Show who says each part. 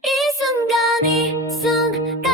Speaker 1: 이 순간 이 순간.